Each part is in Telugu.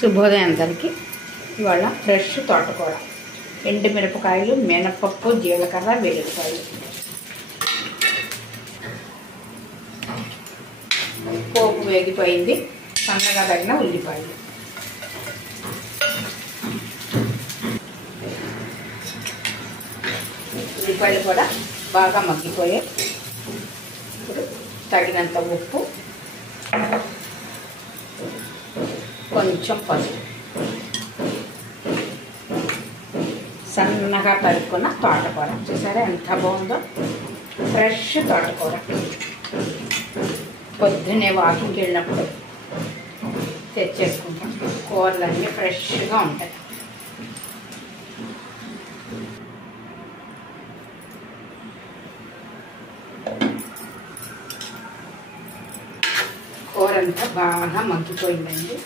శుభోదయం అందరికీ. ఇవాళ ఫ్రెష్ తోటకూర, ఎండుమిరపకాయలు, మినపప్పు, జీలకర్ర, వెల్లుల్లిపాయలు, పోపు వేగిపోయింది. సన్నగా తగిన ఉల్లిపాయలు, ఉల్లిపాయలు కూడా బాగా మగ్గిపోయాయి. ఇప్పుడు తగినంత ఉప్పు, కొంచెం పసుపు, సన్నగా తరుక్కున్న తోటకూర. చూసారా ఎంత బాగుందో, ఫ్రెష్ తోటకూర. పొద్దున్నే వాకింగ్కి వెళ్ళినప్పుడు తెచ్చేసుకుంటాం. కూరలన్నీ ఫ్రెష్గా ఉంటాయి. కూర అంతా బాగా మగ్గిపోయిందండి.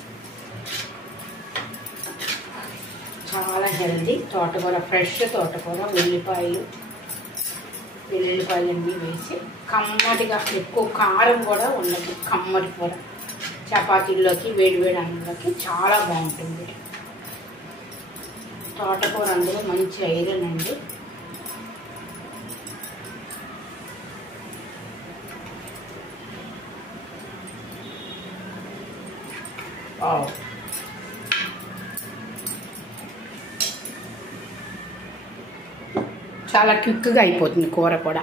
చాలా హెల్దీ తోటకూర, ఫ్రెష్ తోటకూర. ఉల్లిపాయలు, వెల్లుల్లిపాయలన్నీ వేసి కమ్మటిగా, ఎక్కువ కారం కూడా ఉన్నది. కమ్మటి కూర చపాతీల్లోకి, వేడివేడి అన్నంలోకి చాలా బాగుంటుంది. తోటకూర అందులో మంచి ఐరన్ అండి. చాలా క్విక్గా అయిపోతుంది కూర కూడా.